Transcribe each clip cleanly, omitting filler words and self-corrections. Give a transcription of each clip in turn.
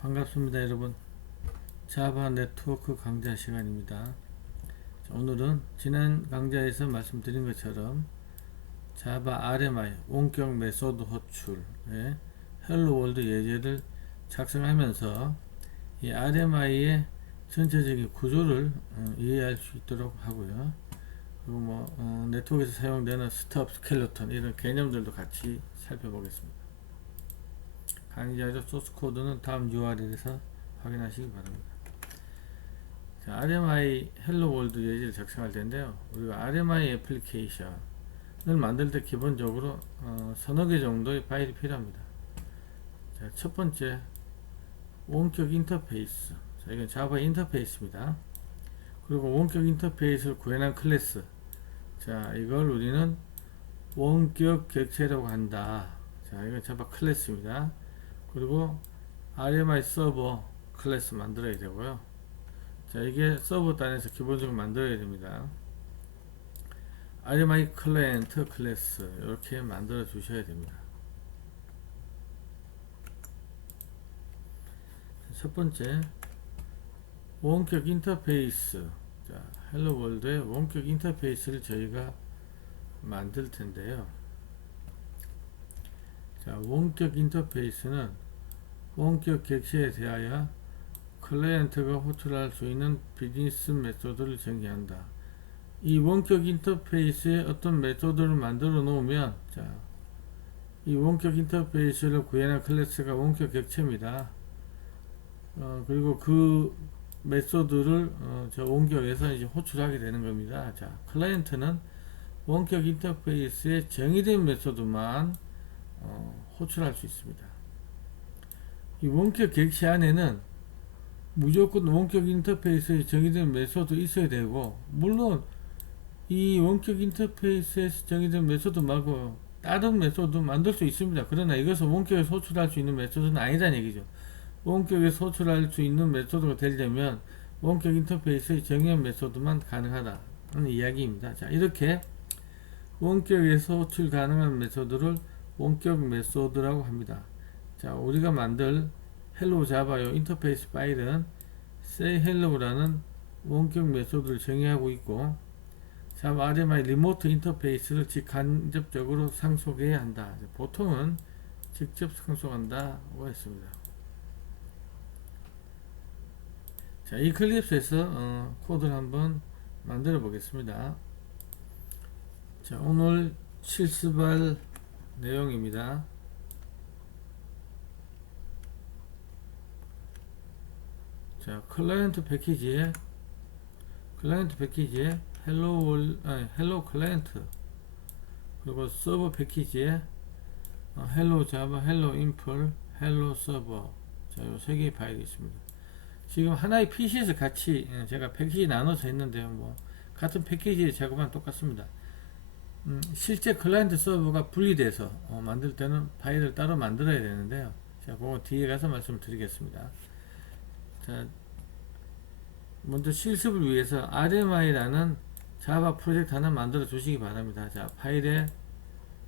반갑습니다, 여러분. 자바 네트워크 강좌 시간입니다. 자, 오늘은 지난 강좌에서 말씀드린 것처럼 자바 RMI 원격 메소드 호출의 헬로 월드 예제를 작성하면서 이 RMI의 전체적인 구조를 이해할 수 있도록 하고요. 그리고 네트워크에서 사용되는 스톱, 스켈레톤 이런 개념들도 같이 살펴보겠습니다. 강좌의 소스 코드는 다음 URL에서 확인하시기 바랍니다. 자, RMI 헬로 월드 예제를 작성할 텐데요. 우리가 RMI 애플리케이션을 만들 때 기본적으로 서너 개 정도의 파일이 필요합니다. 자, 첫 번째 원격 인터페이스. 자, 이건 자바 인터페이스입니다. 그리고 원격 인터페이스를 구현한 클래스. 자, 이걸 우리는 원격 객체라고 한다. 자, 이건 자바 클래스입니다. 그리고 RMI 서버 클래스 만들어야 되고요. 자, 이게 서버 단에서 기본적으로 만들어야 됩니다. RMI 클라이언트 클래스 이렇게 만들어 주셔야 됩니다. 첫 번째 원격 인터페이스. 자, 헬로 월드의 원격 인터페이스를 저희가 만들 텐데요. 자, 원격 인터페이스는 원격 객체에 대하여 클라이언트가 호출할 수 있는 비즈니스 메소드를 정의한다. 이 원격 인터페이스에 어떤 메소드를 만들어 놓으면, 자, 이 원격 인터페이스를 구현한 클래스가 원격 객체입니다. 그리고 그 메소드를 저 원격에서 이제 호출하게 되는 겁니다. 자, 클라이언트는 원격 인터페이스에 정의된 메소드만 호출할 수 있습니다. 이 원격 객체 안에는 무조건 원격 인터페이스에 정의된 메소드 있어야 되고, 물론 이 원격 인터페이스에서 정의된 메소드 말고 다른 메소드 만들 수 있습니다. 그러나 이것은 원격에서 호출할 수 있는 메소드는 아니라는 얘기죠. 원격에서 호출할 수 있는 메소드가 되려면 원격 인터페이스의 정의한 메소드만 가능하다는 이야기입니다. 자, 이렇게 원격에서 호출 가능한 메소드를 원격 메소드라고 합니다. 자, 우리가 만들 헬로 자바요 인터페이스 파일은 say hello라는 원격 메소드를 정의하고 있고, 자바 RMI 리모트 인터페이스를 직간접적으로 상속해야 한다. 보통은 직접 상속한다고 했습니다. 자, 이클립스에서 코드를 한번 만들어 보겠습니다. 자, 오늘 실습할 내용입니다. 자, 클라이언트 패키지에 헬로 클라이언트, 그리고 서버 패키지에 헬로 자바, 헬로 인플, 헬로 서버. 자, 요 세 개의 파일이 있습니다. 지금 하나의 PC에서 같이 제가 패키지 나눠서 했는데요. 같은 패키지 작업은 똑같습니다. 실제 클라이언트 서버가 분리돼서 만들 때는 파일을 따로 만들어야 되는데요. 자, 그거 뒤에 가서 말씀드리겠습니다. 자, 먼저 실습을 위해서 RMI라는 자바 프로젝트 하나 만들어 주시기 바랍니다. 자, 파일에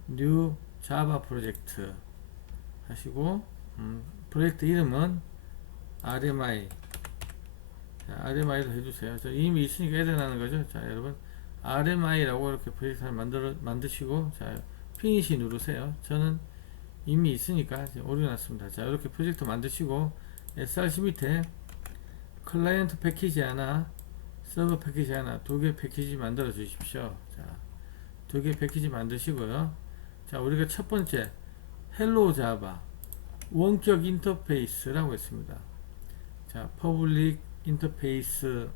new java 프로젝트 하시고, 프로젝트 이름은 RMI. 자, RMI로 해주세요. 저 이미 있으니까 에러 나는 거죠. 자, 여러분 RMI라고 이렇게 프로젝트 하나 만드시고, 자, 피니시 누르세요. 저는 이미 있으니까 올려놨습니다. 자, 이렇게 프로젝트 만드시고, src 밑에 클라이언트 패키지 하나, 서버 패키지 하나, 두 개 패키지 만들어 주십시오. 자, 두 개 패키지 만드시고요. 자, 우리가 첫 번째 헬로 자바 원격 인터페이스라고 했습니다. 자, 퍼블릭 인터페이스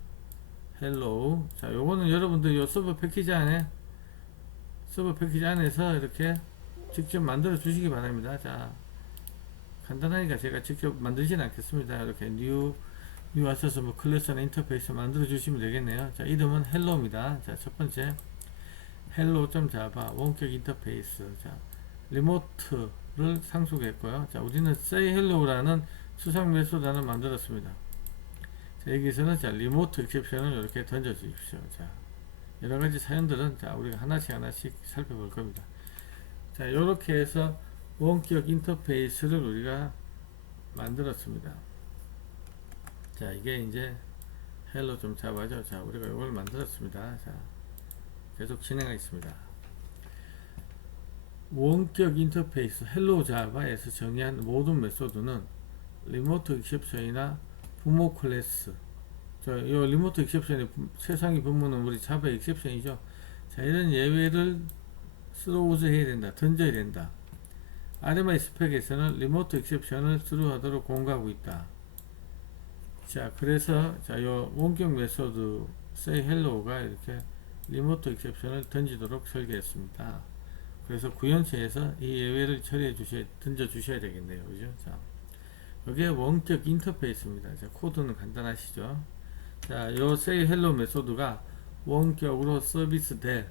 헬로. 자, 요거는 여러분들 요 서버 패키지 안에서 이렇게 직접 만들어 주시기 바랍니다. 자, 간단하니까 제가 직접 만들지는 않겠습니다. 이렇게 뉴 하셔서 클래스나 인터페이스 만들어 주시면 되겠네요. 자, 이름은 헬로입니다. 자, 첫 번째 hello.java 원격 인터페이스. 자, 리모트를 상속했고요. 자, 우리는 say hello라는 수상 메소드 하나 만들었습니다. 자, 여기서는 자, 리모트 exception을 이렇게 던져 주십시오. 자, 여러가지 사연들은 자, 우리가 하나씩 살펴볼 겁니다. 자, 이렇게 해서 원격 인터페이스를 우리가 만들었습니다. 자, 이게 이제 헬로 좀 자바죠. 자, 우리가 이걸 만들었습니다. 자, 계속 진행하겠습니다. 원격 인터페이스 헬로 자바에서 정의한 모든 메소드는 리모트 익셉션이나 부모 클래스. 자, 이 리모트 익셉션의 최상위 분모는 우리 자바 익셉션이죠. 자, 이런 예외를 스로우즈 해야 된다. 던져야 된다. RMI 스펙에서는 리모트 익셉션을 스루하도록 공고하고 있다. 자, 그래서 자, 요 원격 메소드 say hello가 이렇게 리모트 익셉션을 던지도록 설계했습니다. 그래서 구현체에서 이 예외를 던져 주셔야 되겠네요. 그죠? 자, 이게 원격 인터페이스입니다. 자, 코드는 간단하시죠? 자, 요 say hello 메소드가 원격으로 서비스될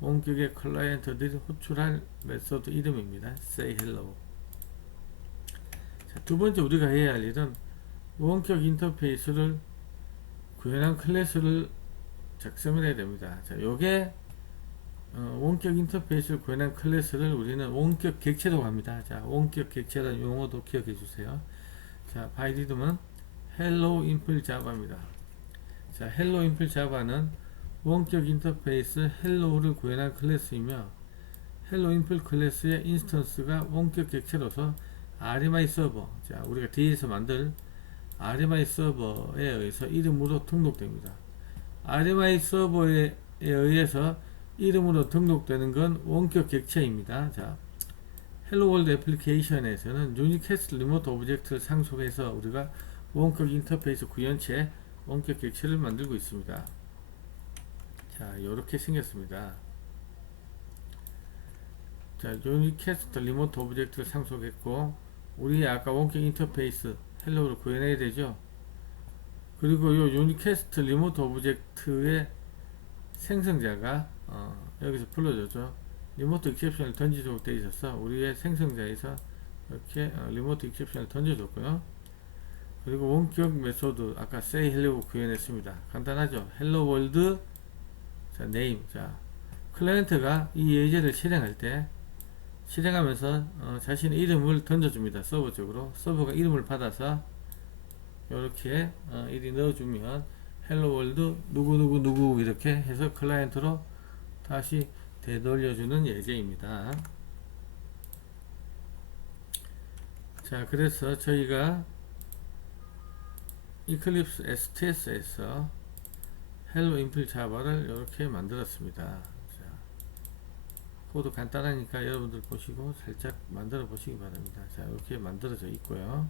원격의 클라이언트들이 호출할 메소드 이름입니다. say hello. 자, 두 번째 우리가 해야 할 일은 원격 인터페이스를 구현한 클래스를 작성을 해야 됩니다. 자, 요게 원격 인터페이스를 구현한 클래스를 우리는 원격 객체라고 합니다. 자, 원격 객체라는 용어도 기억해 주세요. 자, 바이리듬은 hello impl java입니다. 자, hello impl java는 원격 인터페이스 hello를 구현한 클래스이며 hello impl 클래스의 인스턴스가 원격 객체로서 RMI 서버, 자, 우리가 뒤에서 만들 RMI 서버에 의해서 이름으로 등록됩니다. RMI 서버에 의해서 이름으로 등록되는 건 원격 객체입니다. 자, 헬로 월드 애플리케이션에서는 유니캐스트 리모트 오브젝트를 상속해서 우리가 원격 인터페이스 구현체 원격 객체를 만들고 있습니다. 자, 이렇게 생겼습니다. 자, 유니캐스트 리모트 오브젝트를 상속했고, 우리 아까 원격 인터페이스 헬로를 구현해야 되죠. 그리고 이 유니캐스트 리모트 오브젝트의 생성자가 여기서 불러줬죠. 리모트 익셉션을 던지도록 되어 있어서 우리의 생성자에서 이렇게 리모트 익셉션을 던져줬고요. 그리고 원격 메소드 아까 say hello 구현했습니다. 간단하죠. hello world 자, name. 자, 클라이언트가 이 예제를 실행하면서 자신의 이름을 던져줍니다. 서버 쪽으로. 서버가 이름을 받아서 이렇게 이리 넣어주면 hello world 누구누구 이렇게 해서 클라이언트로 다시 되돌려주는 예제입니다. 자, 그래서 저희가 이클립스 STS에서 hello impl java를 이렇게 만들었습니다. 자, 코드 간단하니까 여러분들 보시고 살짝 만들어 보시기 바랍니다. 자, 이렇게 만들어져 있고요.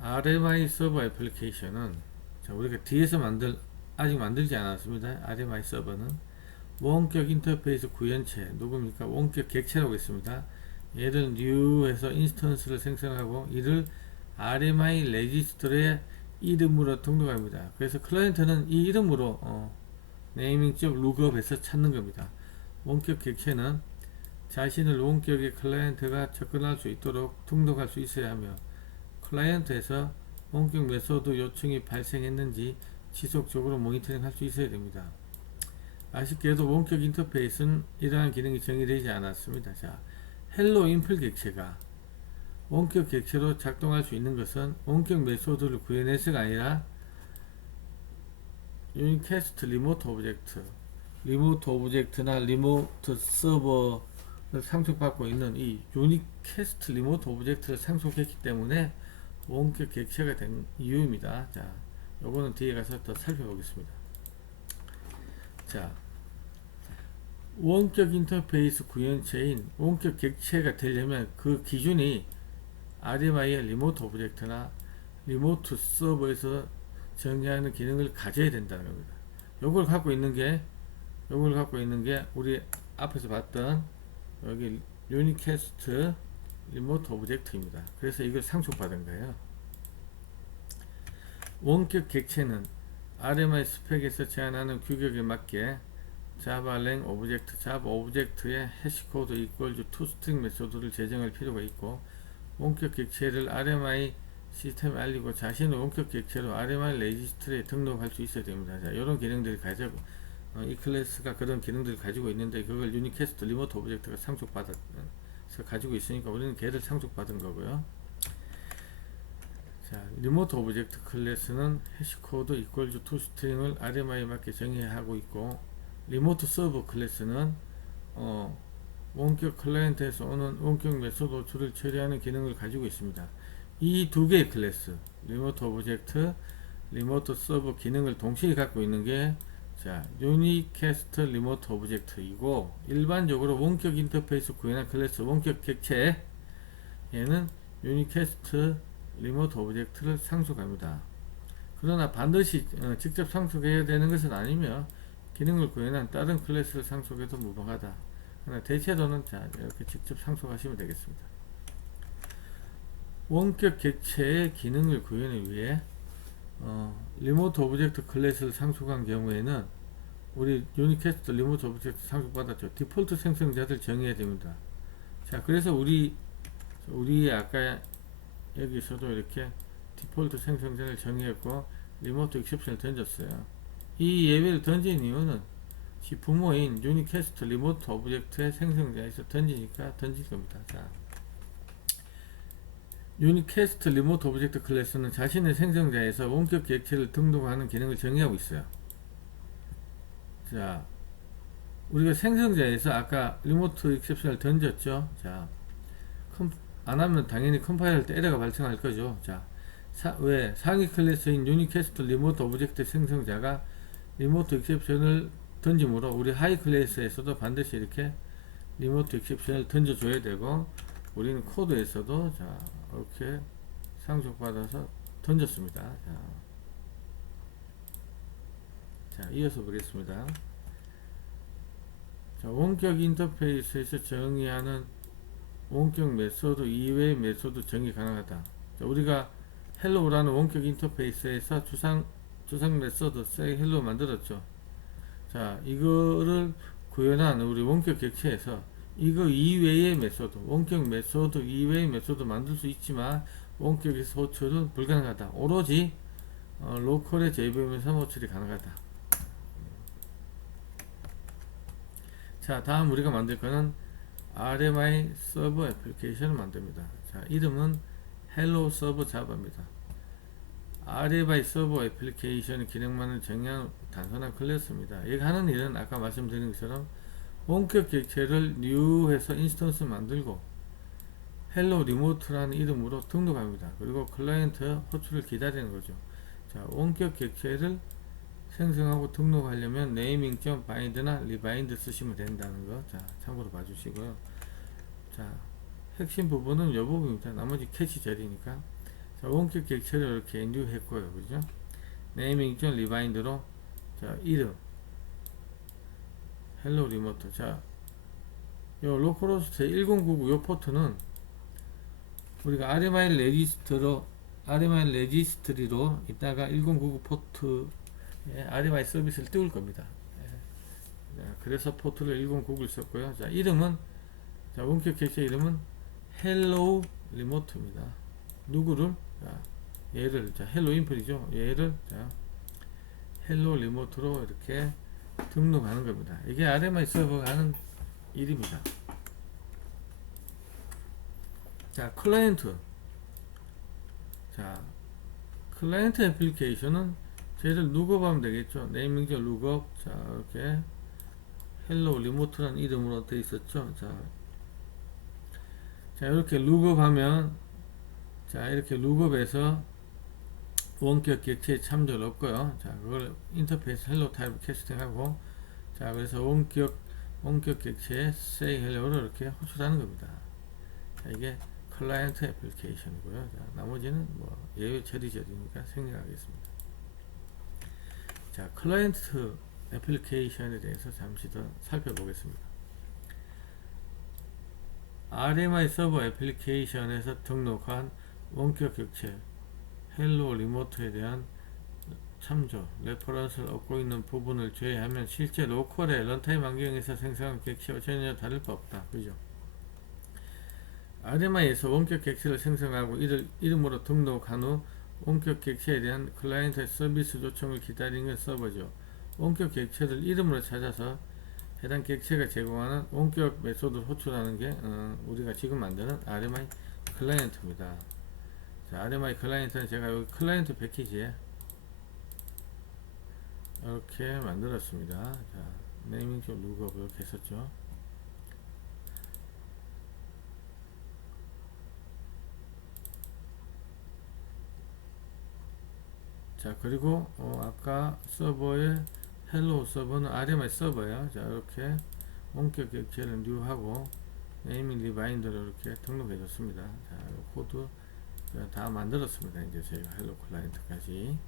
RMI 서버 애플리케이션은 자, 우리가 뒤에서 아직 만들지 않았습니다. RMI 서버는 원격 인터페이스 구현체 누굽니까? 원격 객체라고 했습니다. 얘를 new해서 인스턴스를 생성하고 이를 RMI 레지스터의 이름으로 등록합니다. 그래서 클라이언트는 이 이름으로 네이밍.룩업해서 찾는 겁니다. 원격 객체는 자신을 원격의 클라이언트가 접근할 수 있도록 등록할 수 있어야 하며 클라이언트에서 원격 메소드 요청이 발생했는지 지속적으로 모니터링 할 수 있어야 됩니다. 아쉽게도 원격 인터페이스는 이러한 기능이 정의되지 않았습니다. 자, 헬로 인플 객체가 원격 객체로 작동할 수 있는 것은 원격 메소드를 구현해서가 아니라 유니캐스트 리모트 오브젝트나 리모트 서버를 상속받고 있는 이 유니캐스트 리모트 오브젝트를 상속했기 때문에 원격 객체가 된 이유입니다. 자, 요거는 뒤에 가서 더 살펴보겠습니다. 자, 원격 인터페이스 구현체인 원격 객체가 되려면 그 기준이 RMI의 리모트 오브젝트나 리모트 서버에서 정의하는 기능을 가져야 된다는 겁니다. 요걸 갖고 있는 게 우리 앞에서 봤던 여기 유니캐스트 리모트 오브젝트입니다. 그래서 이걸 상속받은 거예요. 원격 객체는 RMI 스펙에서 제한하는 규격에 맞게 자바랭 오브젝트, 자바 오브젝트의 해시코드 equal to toString 메소드를 제정할 필요가 있고 원격 객체를 RMI 시스템에 알리고 자신의 원격 객체로 RMI 레지스트리에 등록할 수 있어야 됩니다. 자, 이런 기능들을 가지고 이 클래스가 그런 기능들을 가지고 있는데 그걸 유니캐스트 리모트 오브젝트가 가지고 있으니까 우리는 걔를 상속받은 거고요. 자, 리모트 오브젝트 클래스는 해시코드 이퀄즈 투 스트링을 RMI에 맞게 정의하고 있고, 리모트 서버 클래스는 원격 클라이언트에서 오는 원격 메소드 호출을 처리하는 기능을 가지고 있습니다. 이 두 개의 클래스, 리모트 오브젝트, 리모트 서버 기능을 동시에 갖고 있는 게 유니캐스트 리모트 오브젝트이고, 일반적으로 원격 인터페이스 구현한 클래스 원격 객체, 얘는 유니캐스트 리모트 오브젝트를 상속합니다. 그러나 반드시 직접 상속해야 되는 것은 아니며 기능을 구현한 다른 클래스를 상속해도 무방하다. 그러나 대체로는 이렇게 직접 상속하시면 되겠습니다. 원격 객체의 기능을 구현하기 위해 리모트 오브젝트 클래스를 상속한 경우에는 우리 유니캐스트 리모트 오브젝트 상속받았죠. 디폴트 생성자들 정의해야 됩니다. 자, 그래서 우리 아까 여기서도 이렇게 디폴트 생성자를 정의했고 리모트 익셉션을 던졌어요. 이 예외를 던진 이유는 지 부모인 유니캐스트 리모트 오브젝트의 생성자에서 던지니까 던질 겁니다. 자, 유니캐스트 리모트 오브젝트 클래스는 자신의 생성자에서 원격 객체를 등록하는 기능을 정의하고 있어요. 자, 우리가 생성자에서 아까 리모트 익셉션을 던졌죠. 자, 안 하면 당연히 컴파일할 때 에러가 발생할 거죠. 자, 왜 상위 클래스인 유니캐스트 리모트 오브젝트 생성자가 리모트 익셉션을 던짐으로 우리 하이 클래스에서도 반드시 이렇게 리모트 익셉션을 던져줘야 되고, 우리는 코드에서도 이렇게 상속받아서 던졌습니다. 자, 이어서 보겠습니다. 자, 원격 인터페이스에서 정의하는 원격 메소드 이외의 메소드 정의 가능하다. 자, 우리가 헬로우라는 원격 인터페이스에서 주상 메소드 say hello 만들었죠. 자, 이거를 구현한 우리 원격 객체에서 이거 이외의 메소드, 원격 메소드 이외의 메소드 만들 수 있지만 원격에서 호출은 불가능하다. 오로지 로컬의 JVM에서 호출이 가능하다. 자, 다음 우리가 만들 거는 RMI 서버 애플리케이션을 만듭니다. 자, 이름은 헬로 서버 자바입니다. RMI 서버 애플리케이션 기능만을 정의한 단순한 클래스입니다. 얘가 하는 일은 아까 말씀드린 것처럼 원격 객체를 뉴해서 인스턴스 만들고 헬로 리모트라는 이름으로 등록합니다. 그리고 클라이언트 호출을 기다리는 거죠. 자, 원격 객체를 생성하고 등록하려면 네이밍.bind나 리바인드 쓰시면 된다는 거, 자, 참고로 봐주시고요. 자, 핵심 부분은 이 부분입니다. 나머지 캐치 절이니까. 자, 원격 객체를 이렇게 뉴 했고요. 그죠? 네이밍.리바인드로 이름 헬로 리모트. 자, 요 로컬호스트 1099 요 포트는 우리가 RMI 레지스트리로 이따가 1099 포트 RMI 서비스를 띄울 겁니다. 그래서 포트를 1099를 썼고요. 자, 이름은 원격 객체 이름은 헬로 리모트입니다. 누구를? 얘를 헬로 인플이죠. 얘를 헬로 리모트로 이렇게 등록하는 겁니다. 이게 RMI 서버가 하는 일입니다. 자, 클라이언트. 자, 클라이언트 애플리케이션은 쟤를 룩업 하면 되겠죠. 네이밍 룩업. 자, 이렇게 헬로 리모트라는 이름으로 되어 있었죠. 자, 이렇게 룩업 하면, 이렇게 룩업에서 원격 객체에 참조를 얻고요. 자, 그걸 인터페이스 헬로 타입 캐스팅하고, 자, 그래서 원격 객체에 say hello를 이렇게 호출하는 겁니다. 자, 이게 클라이언트 애플리케이션이고요. 자, 나머지는 예외 처리절이니까 생략하겠습니다. 자, 클라이언트 애플리케이션에 대해서 잠시 더 살펴보겠습니다. RMI 서버 애플리케이션에서 등록한 원격 객체 헬로 리모트에 대한 참조, 레퍼런스를 얻고 있는 부분을 제외하면 실제 로컬의 런타임 환경에서 생성한 객체와 전혀 다를 바 없다. 그죠? RMI에서 원격 객체를 생성하고 이를 이름으로 등록한 후 원격 객체에 대한 클라이언트의 서비스 요청을 기다리는 게 서버죠. 원격 객체를 이름으로 찾아서 해당 객체가 제공하는 원격 메소드를 호출하는 게 우리가 지금 만드는 RMI 클라이언트입니다. 자, RMI 클라이언트는 제가 여기 클라이언트 패키지에 이렇게 만들었습니다. 자, 네이밍 좀 룩업 이렇게 했었죠. 자, 그리고 아까 서버의 헬로 서버는 RMI 서버예요. 자, 이렇게 원격 객체를 뉴하고 네이밍 리바인더를 이렇게 등록해 줬습니다. 자, 코드 다 만들었습니다. 이제 저희가 헬로 클라이언트까지.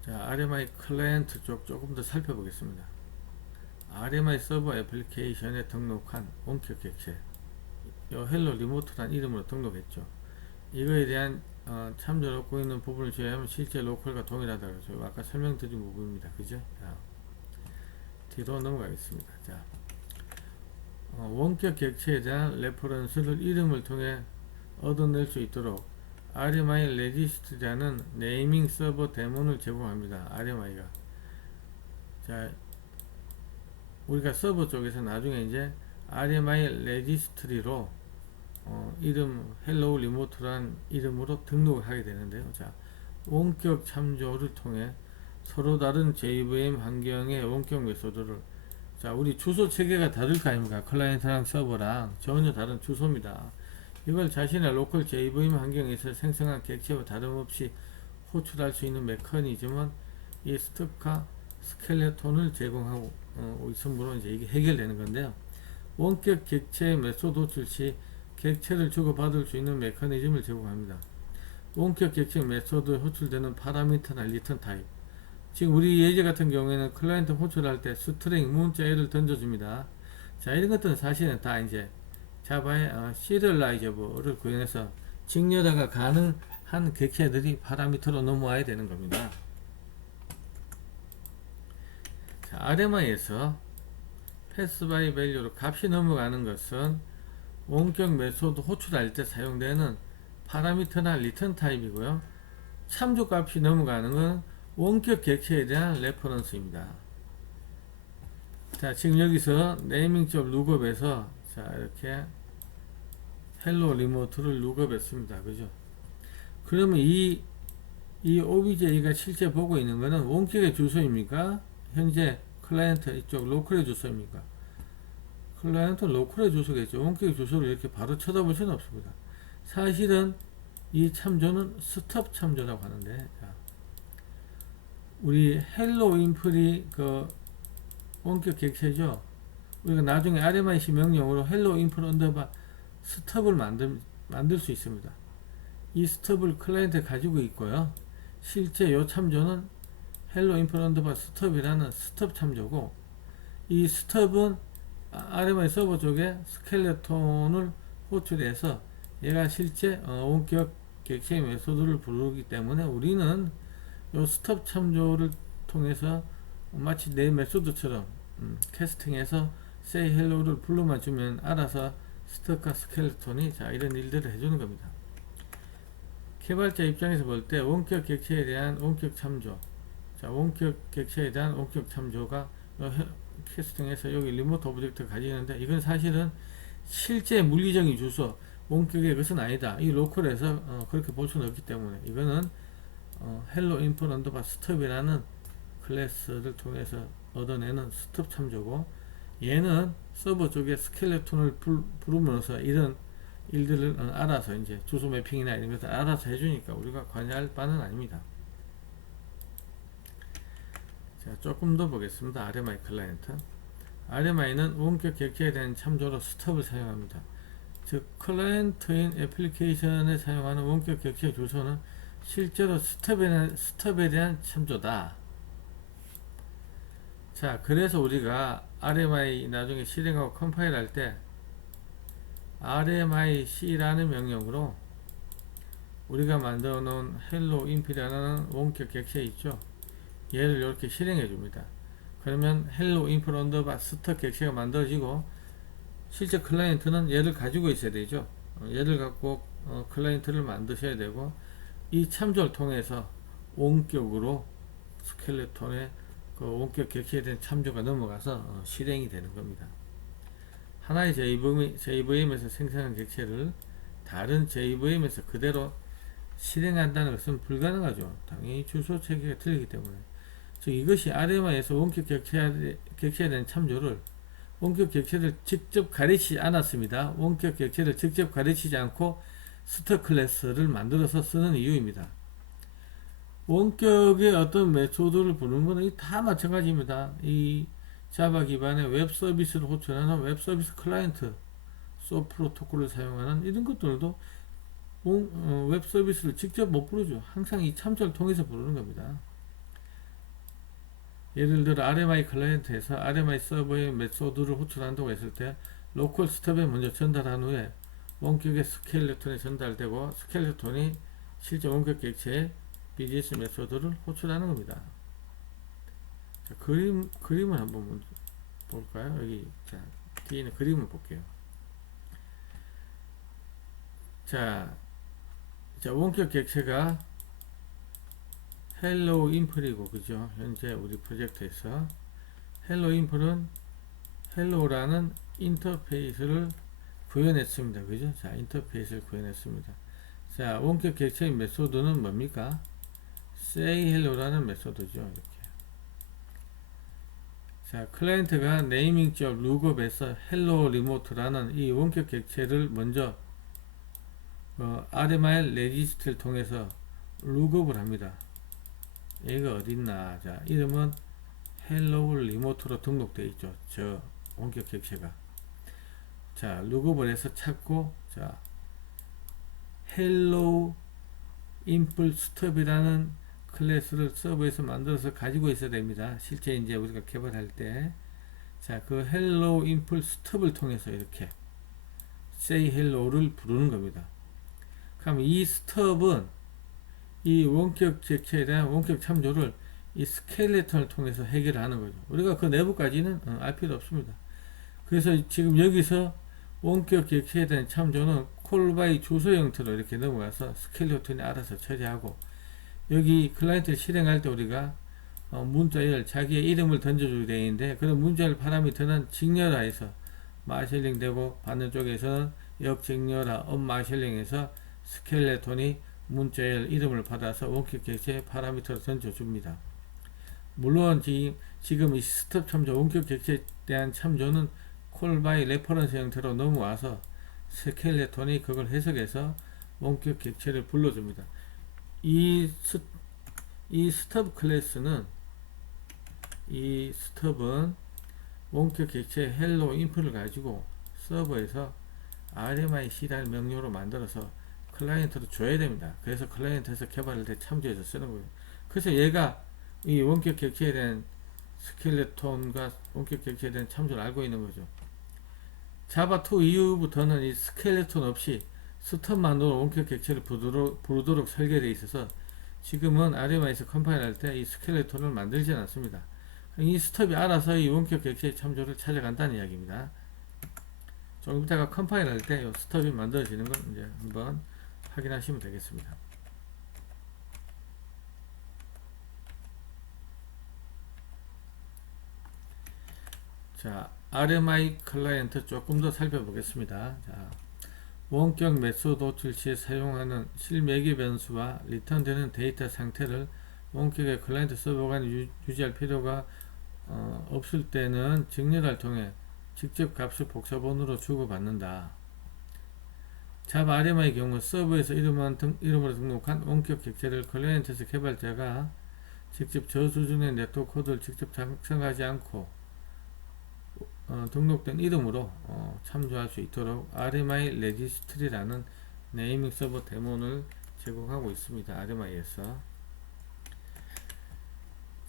자, RMI 클라이언트 쪽 조금 더 살펴보겠습니다. RMI 서버 애플리케이션에 등록한 원격 객체, 요 헬로 리모트란 이름으로 등록했죠. 이거에 대한 참조를 얻고 있는 부분을 제외하면 실제 로컬과 동일하다고 해서 아까 설명드린 부분입니다. 그죠? 자, 뒤로 넘어가겠습니다. 자, 원격 객체에 대한 레퍼런스를 이름을 통해 얻어낼 수 있도록 RMI 레지스트라는 네이밍 서버 데몬을 제공합니다. RMI가. 자, 우리가 서버 쪽에서 나중에 이제 RMI 레지스트리로 이름 헬로우 리모트란 이름으로 등록을 하게 되는데요. 자, 원격 참조를 통해 서로 다른 JVM 환경의 원격 메소드를, 자, 우리 주소 체계가 다를 거 아닙니까? 클라이언트랑 서버랑 전혀 다른 주소입니다. 이걸 자신의 로컬 JVM 환경에서 생성한 객체와 다름없이 호출할 수 있는 메커니즘은 이 스투카 스켈레톤을 제공하고 있으므로 이제 이게 해결되는 건데요. 원격 객체 메소드 호출 시 객체를 주고받을 수 있는 메커니즘을 제공합니다. 원격 객체 메소드에 호출되는 파라미터나 리턴 타입. 지금 우리 예제 같은 경우에는 클라이언트 호출할 때 스트링 문자를 던져줍니다. 자, 이런 것들은 사실은 다 이제 자바의 시리얼라이저블을 구현해서 직렬화가 가능한 객체들이 파라미터로 넘어와야 되는 겁니다. 자, RMI에서 패스 바이 밸류로 값이 넘어가는 것은 원격 메소드 호출할 때 사용되는 파라미터나 리턴 타입이고요. 참조 값이 넘어가는 건 원격 객체에 대한 레퍼런스입니다. 자, 지금 여기서 네이밍 쪽 룩업에서 자, 이렇게 헬로 리모트를 룩업 했습니다. 그죠? 그러면 이 OBJ가 실제 보고 있는 거는 원격의 주소입니까? 현재 클라이언트 이쪽 로컬의 주소입니까? 클라이언트 로컬의 주소겠죠. 원격의 주소를 이렇게 바로 쳐다볼 수는 없습니다. 사실은 이 참조는 스톱 참조라고 하는데, 자, 우리 헬로 인플이 그 원격 객체죠. 우리가 나중에 RMIC 명령으로 헬로 인플 언더바 스톱을 만들 수 있습니다. 이 스톱을 클라이언트에 가지고 있고요. 실제 이 참조는 헬로 인플 언더바 스톱이라는 스톱 참조고, 이 스톱은 RMI 서버 쪽에 스켈레톤을 호출해서 얘가 실제 원격 객체 메소드를 부르기 때문에 우리는 이 스톱 참조를 통해서 마치 내 메소드처럼 캐스팅해서 say hello를 불러만 주면 알아서 스톱과 스켈레톤이 자 이런 일들을 해주는 겁니다. 개발자 입장에서 볼 때 원격 객체에 대한 원격 참조, 자 원격 객체에 대한 원격 참조가 캐스팅해서 여기 리모트 오브젝트를 가지는데 이건 사실은 실제 물리적인 주소 원격의 것은 아니다. 이 로컬에서 그렇게 볼 수는 없기 때문에 이거는 헬로 인풋 언더바 스톱이라는 클래스를 통해서 얻어내는 스톱 참조고, 얘는 서버 쪽에 스켈레톤을 부르면서 이런 일들을 알아서 이제 주소 매핑이나 이런 것들 알아서 해주니까 우리가 관여할 바는 아닙니다. 자, 조금 더 보겠습니다. RMI 클라이언트. RMI는 원격 객체에 대한 참조로 스톱을 사용합니다. 즉, 클라이언트인 애플리케이션에 사용하는 원격 객체 주소는 실제로 스톱에 대한 참조다. 자, 그래서 우리가 RMI 나중에 실행하고 컴파일 할 때 RMIC라는 명령으로 우리가 만들어 놓은 hello imp라는 원격 객체 있죠. 얘를 이렇게 실행해 줍니다. 그러면 hello imp 언더바 스톱 객체가 만들어지고, 실제 클라이언트는 얘를 가지고 있어야 되죠. 얘를 갖고 클라이언트를 만드셔야 되고, 이 참조를 통해서 원격으로 스켈레톤의 그 원격 객체에 대한 참조가 넘어가서 실행이 되는 겁니다. 하나의 JVM에서 생성한 객체를 다른 JVM에서 그대로 실행한다는 것은 불가능하죠. 당연히 주소 체계가 틀리기 때문에. 즉 이것이 RMI에서 원격 객체에 대한 참조를 원격 객체를 직접 가르치지 않았습니다. 원격 객체를 직접 가르치지 않고 스터 클래스를 만들어서 쓰는 이유입니다. 원격의 어떤 메소드를 부르는 것은 다 마찬가지입니다. 이 자바 기반의 웹 서비스를 호출하는 웹 서비스 클라이언트 소 프로토콜을 사용하는 이런 것들도 웹 서비스를 직접 못 부르죠. 항상 이 참조를 통해서 부르는 겁니다. 예를 들어 RMI 클라이언트에서 RMI 서버의 메소드를 호출한다고 했을 때 로컬 스톱에 먼저 전달한 후에 원격의 스켈레톤에 전달되고 스켈레톤이 실제 원격 객체의 BGS 메소드를 호출하는 겁니다. 자, 그림을 한번 볼까요? 여기 자, 뒤에 있는 그림을 볼게요. 자, 원격 객체가 헬로우 인플이고, 그죠? 현재 우리 프로젝트에서 헬로우 인플은 헬로우라는 인터페이스를 구현했습니다. 그죠? 자, 인터페이스를 구현했습니다. 자, 원격 객체의 메소드는 뭡니까? say hello라는 메소드죠. 이렇게. 자, 클라이언트가 네이밍 job 룩업에서 hello remote라는 이 원격 객체를 먼저 RMI 레지스트를 통해서 룩업을 합니다. 얘가 어딨나? 자, 이름은 hello remote로 등록되어 있죠. 저 원격 객체가. 자, 룩업을 해서 찾고, 자, hello impl stop이라는 클래스를 서버에서 만들어서 가지고 있어야 됩니다. 실제 이제 우리가 개발할 때. 자, 그 hello impl stop을 통해서 이렇게 say hello를 부르는 겁니다. 그럼 이 stop은 이 원격 객체에 대한 원격 참조를 이 스켈레톤을 통해서 해결하는 거죠. 우리가 그 내부까지는 알 필요 없습니다. 그래서 지금 여기서 원격 객체에 대한 참조는 콜바이 주소 형태로 이렇게 넘어가서 스켈레톤이 알아서 처리하고, 여기 클라이언트를 실행할 때 우리가 문자열 자기의 이름을 던져주게 되어 있는데, 그런 문자열 파라미터는 직렬화해서 마셜링 되고, 받는 쪽에서는 역직렬화 업마셜링해서 스켈레톤이 문자열 이름을 받아서 원격 객체 파라미터를 던져줍니다. 물론 지금 이 스톱 참조 원격 객체에 대한 참조는 콜바이 레퍼런스 형태로 넘어와서 스켈레톤이 그걸 해석해서 원격 객체를 불러줍니다. 이 스톱 클래스는, 이 스톱은 원격 객체 헬로 인풋을 가지고 서버에서 RMI CLR 명령으로 만들어서 클라이언트로 줘야 됩니다. 그래서 클라이언트에서 개발할 때 참조해서 쓰는 거예요. 그래서 얘가 이 원격 객체에 대한 스켈레톤과 원격 객체에 대한 참조를 알고 있는 거죠. 자바2 이후부터는 이 스켈레톤 없이 스톱만으로 원격 객체를 부르도록 설계되어 있어서 지금은 RMI에서 컴파일할 때 이 스켈레톤을 만들지 않습니다. 이 스톱이 알아서 이 원격 객체의 참조를 찾아간다는 이야기입니다. 조금 이따가 컴파일할 때 이 스톱이 만들어지는 걸 이제 한번 확인하시면 되겠습니다. 자, RMI 클라이언트 조금 더 살펴보겠습니다. 자, 원격 메소드 호출 시에 사용하는 실매개 변수와 리턴되는 데이터 상태를 원격의 클라이언트 서버 간에 유지할 필요가 없을 때는 직렬화를 통해 직접 값을 복사본으로 주고받는다. 자바 RMI의 경우 서버에서 이름으로 등록한 원격 객체를 클라이언트에서 개발자가 직접 저수준의 네트워크 코드를 직접 작성하지 않고 등록된 이름으로 참조할 수 있도록 RMI 레지스트리라는 네이밍 서버 데몬을 제공하고 있습니다. RMI에서.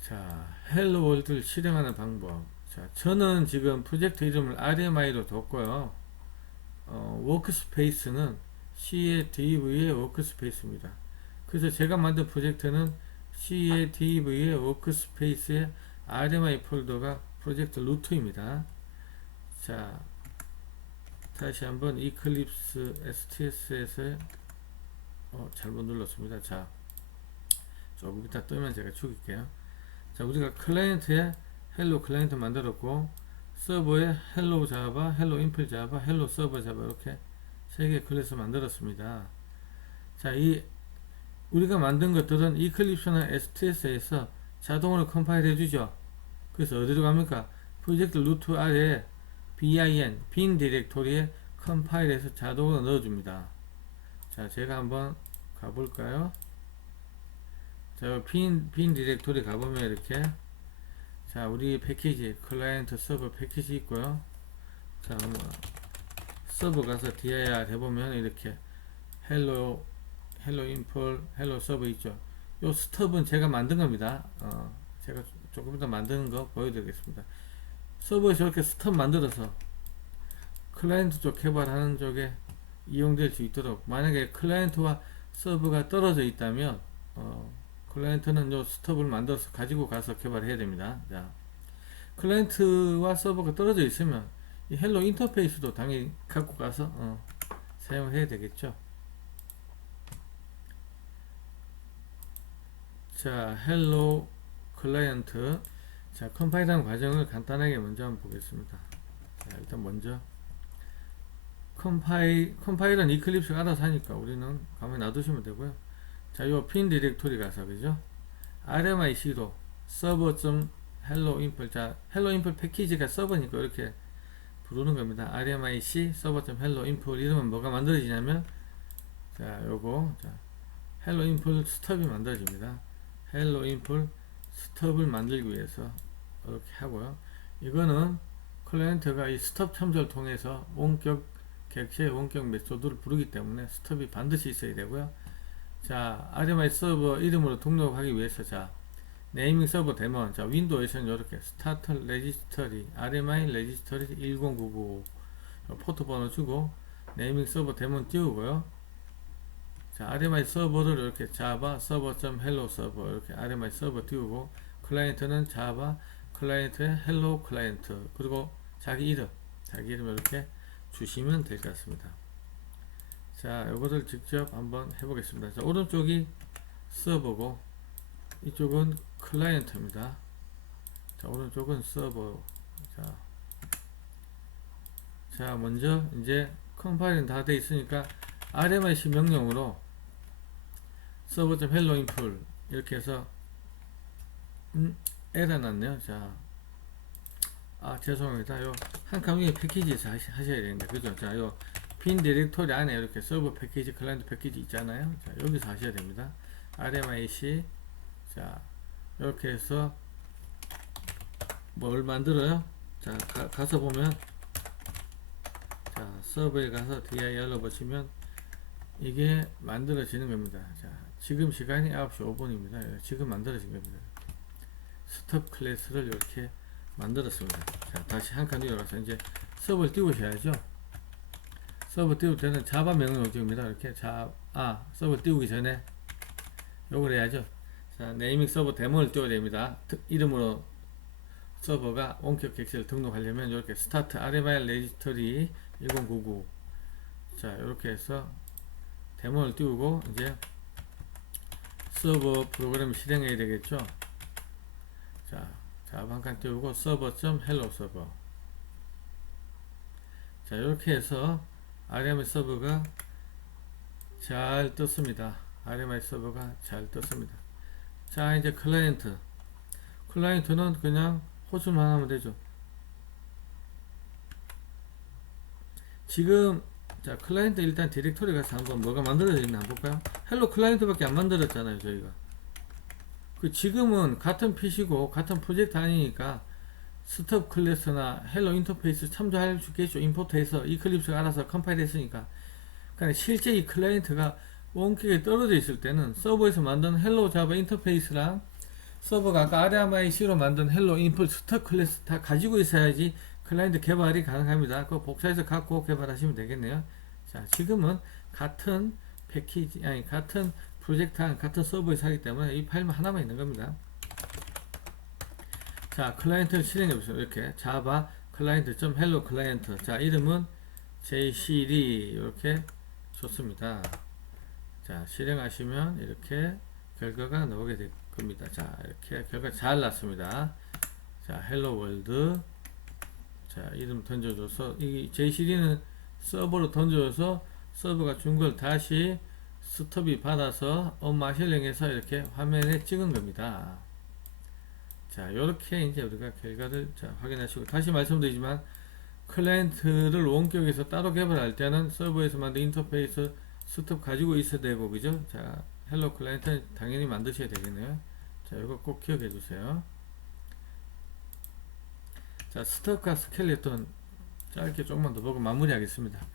자, 헬로 월드를 실행하는 방법. 자, 저는 지금 프로젝트 이름을 RMI로 뒀고요. 워크스페이스는 CADV의 워크스페이스입니다. 그래서 제가 만든 프로젝트는 CADV의 워크스페이스의 RMI 폴더가 프로젝트 루트입니다. 자, 다시 한번 이클립스 STS에서 잘못 눌렀습니다. 자, 조금 이따 뜨면 제가 죽일게요. 자, 우리가 클라이언트에 헬로 클라이언트 만들었고, 서버에 헬로 자바, 헬로 인플 자바, 헬로 서버 자바 이렇게 세 개 클래스 만들었습니다. 자, 이 우리가 만든 것들은 이클립스나 STS에서 자동으로 컴파일 해주죠. 그래서 어디로 갑니까? 프로젝트 루트 아래에 bin 디렉토리에 컴파일해서 자동으로 넣어줍니다. 자, 제가 한번 가볼까요? 자, bin 디렉토리 가보면 이렇게, 자, 우리 패키지 클라이언트 서버 패키지 있고요. 자, 서버 가서 dir 해보면 이렇게 헬로 인폴 헬로 서버 있죠. 요 스톱은 제가 만든 겁니다. 제가 조금 더 만드는 거 보여드리겠습니다. 서버에 저렇게 스톱 만들어서 클라이언트 쪽 개발하는 쪽에 이용될 수 있도록, 만약에 클라이언트와 서버가 떨어져 있다면 클라이언트는 요 스톱을 만들어서 가지고 가서 개발해야 됩니다. 자, 클라이언트와 서버가 떨어져 있으면 이 헬로 인터페이스도 당연히 갖고 가서 사용을 해야 되겠죠. 자, 헬로 클라이언트. 자, 컴파일하는 과정을 간단하게 먼저 한번 보겠습니다. 자, 일단 먼저 컴파일은 이클립스가 알아서 하니까 우리는 가만히 놔두시면 되고요. 자, 요 핀 디렉토리 가서, 그죠? RMIC로 server.hello input. 자, hello input 패키지가 서버니까 이렇게 부르는 겁니다. RMIC server.hello input 이러면 뭐가 만들어지냐면, 자, 요거, 자, hello input 스톱이 만들어집니다. hello input 스톱을 만들기 위해서 이렇게 하고요. 이거는 클라이언트가 이 스톱 참조를 통해서 원격 객체의 원격 메소드를 부르기 때문에 스톱이 반드시 있어야 되고요. 자, RMI 서버 이름으로 등록하기 위해서, 자, 네이밍 서버 데몬. 자, 윈도우에서는 이렇게 스타트 레지스터리 RMI 레지스터리 1099 포트 번호 주고 네이밍 서버 데몬 띄우고요. 자, RMI 서버를 이렇게 자바 서버.hello 서버 이렇게 RMI 서버 띄우고, 클라이언트는 자바 클라이언트의 헬로 클라이언트, 그리고 자기 이름 이렇게 주시면 될 것 같습니다. 자, 요거를 직접 한번 해보겠습니다. 자, 오른쪽이 서버고 이쪽은 클라이언트입니다. 자, 오른쪽은 서버. 자, 먼저 이제 컴파일은 다 되어 있으니까 RMIC 명령으로 server.hello input 이렇게 해서 에러 났네요. 자, 죄송합니다. 요 한 칸 위에 패키지에서 하셔야 되는데, 그죠? 자, 요 빈 디렉토리 안에 이렇게 서버 패키지, 클라이언트 패키지 있잖아요. 자, 여기서 하셔야 됩니다. RMIC. 자, 이렇게 해서 뭘 만들어요? 자, 가서 보면, 자, 서버에 가서 dir로 보시면 이게 만들어지는 겁니다. 자, 지금 시간이 9시 5분입니다. 지금 만들어진 겁니다. 스톱 클래스를 이렇게 만들었습니다. 자, 다시 한 칸 위로 가서 이제 서버를 띄우셔야죠. 서버 띄울 때는 자바 명령 오직입니다. 이렇게 서버 띄우기 전에 요걸 해야죠. 자, 네이밍 서버 데모를 띄워야 됩니다. 이름으로 서버가 원격 객체를 등록하려면 이렇게 스타트 RMI 레지스터리 1099. 자, 이렇게 해서 데모를 띄우고 이제 서버 프로그램 실행해야 되겠죠. 자, 한 칸 띄우고 server.hello 서버. 자, 이렇게 해서 RMI 서버가 잘 떴습니다. RMI 서버가 잘 떴습니다. 자, 이제 클라이언트는 그냥 호출만 하면 되죠. 지금, 자, 클라이언트 일단 디렉토리 가서 한번 뭐가 만들어졌나 한번 볼까요? 헬로 클라이언트밖에 안 만들었잖아요, 저희가. 지금은 같은 PC고 같은 프로젝트 아니니까 스톱 클래스나 헬로 인터페이스 참조할 수 있겠죠. 임포트해서 이클립스가 알아서 컴파일 했으니까. 그러니까 실제 이 클라이언트가 원격에 떨어져 있을 때는 서버에서 만든 헬로 자바 인터페이스랑 서버가 아까 RMIC로 만든 헬로 인풋 스톱 클래스 다 가지고 있어야지 클라이언트 개발이 가능합니다. 그거 복사해서 갖고 개발하시면 되겠네요. 자, 지금은 같은 패키지, 같은 프로젝트 같은 서버에서 하기 때문에 이 파일만 하나만 있는 겁니다. 자, 클라이언트를 실행해 보세요. 이렇게 자바 클라이언트.hello 클라이언트. 자, 이름은 jcd 이렇게 좋습니다. 자, 실행하시면 이렇게 결과가 나오게 될 겁니다. 자, 이렇게 결과 잘 났습니다. 자, 헬로 월드. 자, 이름 던져줘서, 이 JCD는 서버로 던져줘서 서버가 준 걸 다시 스톱이 받아서 언마셜링해서 이렇게 화면에 찍은 겁니다. 자, 요렇게 이제 우리가 결과를 자, 확인하시고, 다시 말씀드리지만, 클라이언트를 원격에서 따로 개발할 때는 서버에서 만든 인터페이스 스톱 가지고 있어야 되고, 그죠? 자, 헬로 클라이언트는 당연히 만드셔야 되겠네요. 자, 이거 꼭 기억해 주세요. 자, 스톱과 스켈레톤 짧게 조금만 더 보고 마무리하겠습니다.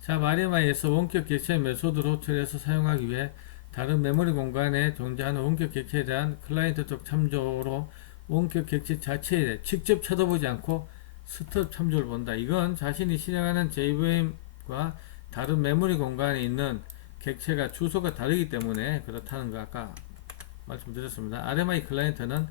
자, 마리마이에서 원격 객체 메소드로 호출해서 사용하기 위해 다른 메모리 공간에 존재하는 원격 객체에 대한 클라이언트 쪽 참조로 원격 객체 자체에 대해 직접 쳐다보지 않고 스톱 참조를 본다. 이건 자신이 실행하는 JVM과 다른 메모리 공간에 있는 객체가 주소가 다르기 때문에 그렇다는 거 아까 말씀드렸습니다. RMI 클라이언트는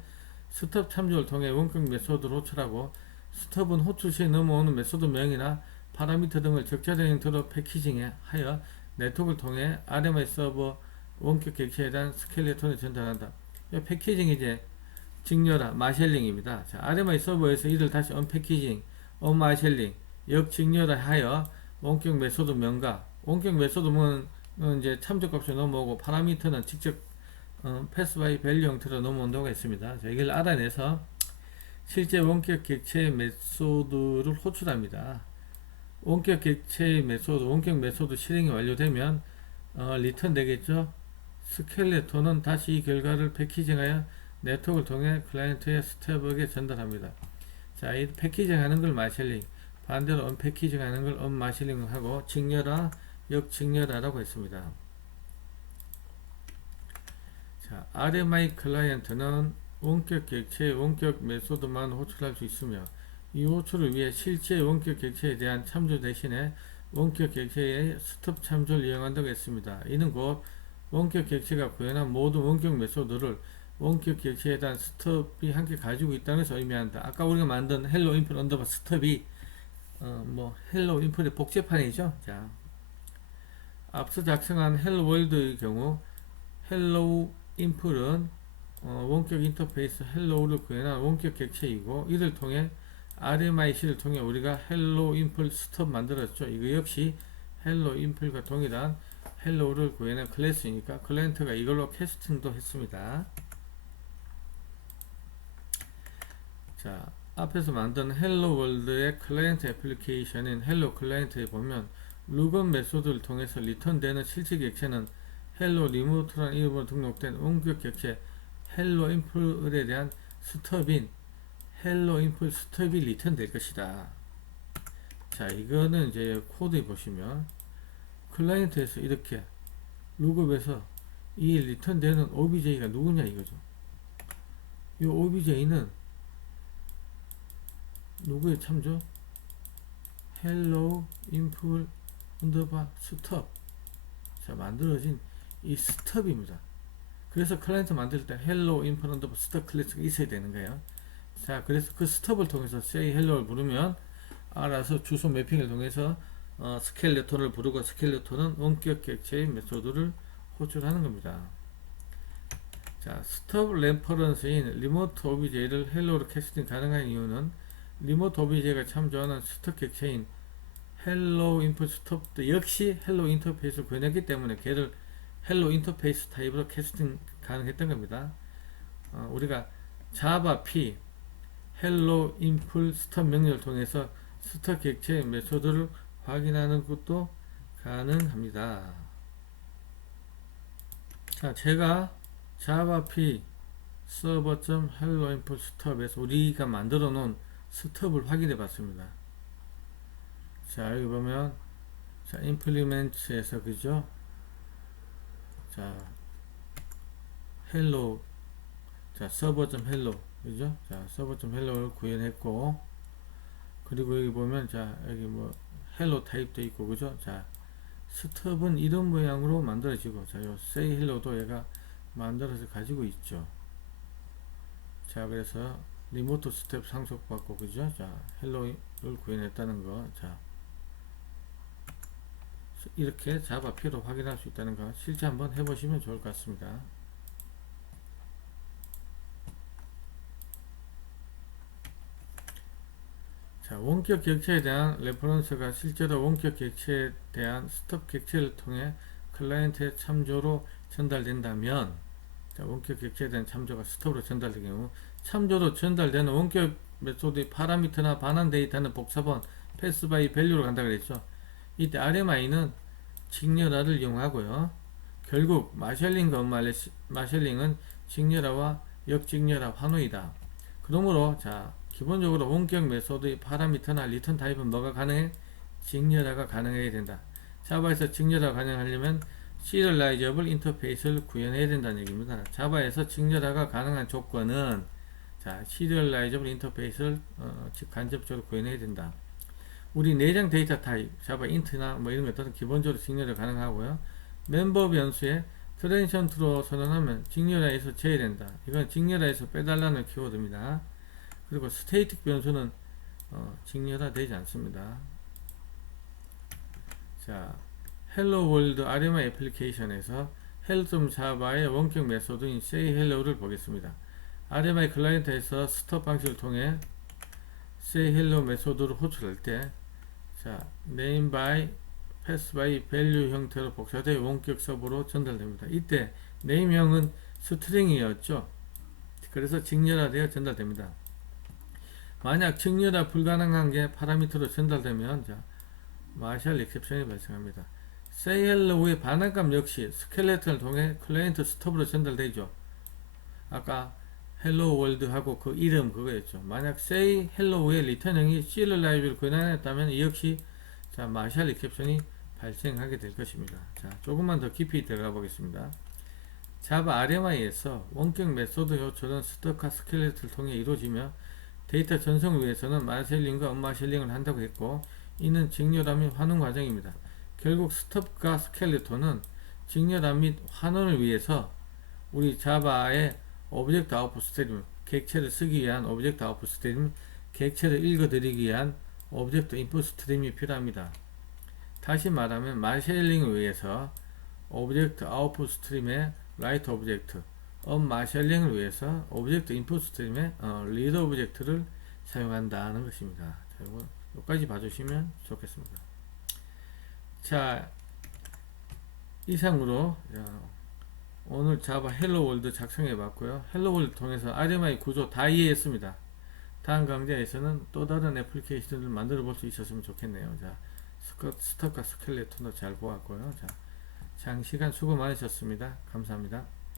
스톱 참조를 통해 원격 메소드를 호출하고, 스톱은 호출 시에 넘어오는 메소드 명이나 파라미터 등을 적절한 형태로 패키징하여 네트워크를 통해 RMI 서버 원격 객체에 대한 스켈레톤을 전달한다. 이 패키징이 이제 직렬화, 마셜링입니다. 자, RMI 서버에서 이를 다시 언패키징, 언마셜링, 역직렬화하여 원격 메소드 명과 원격 메소드는 이제 참조값이 넘어오고, 파라미터는 직접 패스바이 밸류 형태로 넘어온다고 했습니다. 자, 이걸 알아내서 실제 원격 객체의 메소드를 호출합니다. 원격 객체의 메소드, 원격 메소드 실행이 완료되면 리턴 되겠죠. 스켈레톤은 다시 이 결과를 패키징하여 네트워크를 통해 클라이언트의 스텝에게 전달합니다. 자, 이 패키징하는 걸 마셜링, 반대로 언패키징하는 걸 언마셜링하고, 직렬화, 역직렬화라고 했습니다. 자, RMI 클라이언트는 원격 객체의 원격 메소드만 호출할 수 있으며, 이 호출을 위해 실제 원격 객체에 대한 참조 대신에 원격 객체의 스톱 참조를 이용한다고 했습니다. 이는 곧 원격 객체가 구현한 모든 원격 메소드를 원격 객체에 대한 스톱이 함께 가지고 있다는 것을 의미한다. 아까 우리가 만든 헬로 인풋 언더바 스톱이 헬로 인풋의 복제판이죠. 자, 앞서 작성한 헬로 월드의 경우 헬로 인풋은 원격 인터페이스 헬로우를 구현한 원격 객체이고, 이를 통해 RMIC를 통해 우리가 헬로 인풋 스톱 만들었죠. 이거 역시 헬로 인풋과 동일한 헬로우를 구현한 클래스이니까 클라이언트가 이걸로 캐스팅도 했습니다. 자, 앞에서 만든 헬로 월드의 클라이언트 애플리케이션인 헬로 클라이언트에 보면 루건 메소드를 통해서 리턴되는 실제 객체는 헬로 리모트라는 이름으로 등록된 원격 객체 헬로 인풋에 대한 스톱인 헬로 인풋 스톱이 리턴 될 것이다. 자, 이거는 이제 코드에 보시면 클라이언트에서 이렇게 룩업에서 이 리턴 되는 OBJ가 누구냐 이거죠. 이 OBJ는 누구의 참조? 헬로 인풋 언더바 스톱. 자, 만들어진 이 스톱입니다. 그래서 클라이언트 만들 때 헬로 인풋 언더바 스톱 클래스가 있어야 되는 거예요. 자, 그래서 그 스톱을 통해서 say hello를 부르면 알아서 주소 매핑을 통해서 스켈레톤을 부르고, 스켈레톤은 원격 객체의 메소드를 호출하는 겁니다. 자, 스톱 레퍼런스인 리모트 OBJ를 헬로로 캐스팅 가능한 이유는 리모트 OBJ가 참조하는 스톱 객체인 헬로 인풋 스톱도 역시 헬로 인터페이스를 구현했기 때문에 걔를 헬로 인터페이스 타입으로 캐스팅 가능했던 겁니다. 우리가 자바 p 헬로 인풋 스톱 명령을 통해서 스톱 객체의 메소드를 확인하는 것도 가능합니다. 자, 제가 자바 p 서버.hello input 스톱에서 우리가 만들어 놓은 스톱을 확인해 봤습니다. 자, 여기 보면 자, implement에서 그죠? 자, hello 자, server.hello 그죠? 자, server.hello를 구현했고, 그리고 여기 보면 자, 여기 뭐 hello 타입도 있고 그죠? 자, 스톱은 이런 모양으로 만들어지고, 자, 요 say hello도 얘가 만들어서 가지고 있죠. 자, 그래서 리모트 스텝 상속받고 그죠? 자, 헬로를 구현했다는 거. 자, 이렇게 자바 P로 확인할 수 있다는 거 실제 한번 해보시면 좋을 것 같습니다. 원격 객체에 대한 레퍼런스가 실제로 원격 객체에 대한 스톱 객체를 통해 클라이언트의 참조로 전달된다면, 자, 원격 객체에 대한 참조가 스톱으로 전달될 경우, 참조로 전달되는 원격 메소드의 파라미터나 반환 데이터는 복사본 패스 바이 밸류로 간다 그랬죠. 이때 RMI는 직렬화를 이용하고요. 결국 마셜링과 마셜링은 직렬화와 역직렬화 환호이다. 그러므로 자, 기본적으로 원격 메소드의 파라미터나 리턴 타입은 뭐가 가능해? 직렬화가 가능해야 된다. 자바에서 직렬화 가능하려면 시리얼라이저블 인터페이스를 구현해야 된다는 얘기입니다. 자바에서 직렬화가 가능한 조건은 자, 시리얼라이저블 인터페이스를 즉 간접적으로 구현해야 된다. 우리 내장 데이터 타입, 자바 인트나 뭐 이런 것들은 기본적으로 직렬화 가능하고요. 멤버 변수에 트랜지션 트로 선언하면 직렬화에서 제외된다. 이건 직렬화에서 빼달라는 키워드입니다. 그리고 스테이틱 변수는 직렬화 되지 않습니다. 자, 헬로 월드 RMI 애플리케이션에서 hello.java의 원격 메소드인 sayhello를 보겠습니다. RMI 클라이언트에서 스톱 방식을 통해 sayhello 메소드를 호출할 때, 자, name by, pass by, value 형태로 복사되어 원격 서버로 전달됩니다. 이때 name형은 스트링이었죠. 그래서 직렬화되어 전달됩니다. 만약 직렬화 불가능한 게 파라미터로 전달되면 자, 마샬 익셉션이 발생합니다. say hello의 반환값 역시 스켈레톤을 통해 클라이언트 스톱으로 전달되죠. 아까 hello world 하고 그 이름 그거였죠. 만약 say hello의 리턴형이 serializable 권한했다면 이 역시 자, 마샬 익셉션이 발생하게 될 것입니다. 자, 조금만 더 깊이 들어가 보겠습니다. 자바 RMI에서 원격 메소드 요청은 스톱과 스켈레톤을 통해 이루어지며 데이터 전송을 위해서는 마셜링과 언마셜링을 한다고 했고, 이는 직렬화 및 환원 과정입니다. 결국 스톱과 스켈레톤은 직렬화 및 환원을 위해서 우리 자바의 오브젝트 아웃풋 스트림, 객체를 쓰기 위한 오브젝트 아웃풋 스트림, 객체를 읽어드리기 위한 오브젝트 인풋 스트림이 필요합니다. 다시 말하면 마셜링을 위해서 오브젝트 아웃풋 스트림의 라이트 오브젝트, 언마셜링을 위해서 오브젝트 인풋 스트림의 리드 오브젝트를 사용한다는 것입니다. 자, 이거 여기까지 봐주시면 좋겠습니다. 자, 이상으로 오늘 자바 헬로 월드 작성해 봤고요. 헬로 월드 통해서 RMI 구조 다 이해했습니다. 다음 강좌에서는 또 다른 애플리케이션을 만들어 볼 수 있었으면 좋겠네요. 자, 스톱과 스켈레톤도 잘 보았고요. 자, 장시간 수고 많으셨습니다. 감사합니다.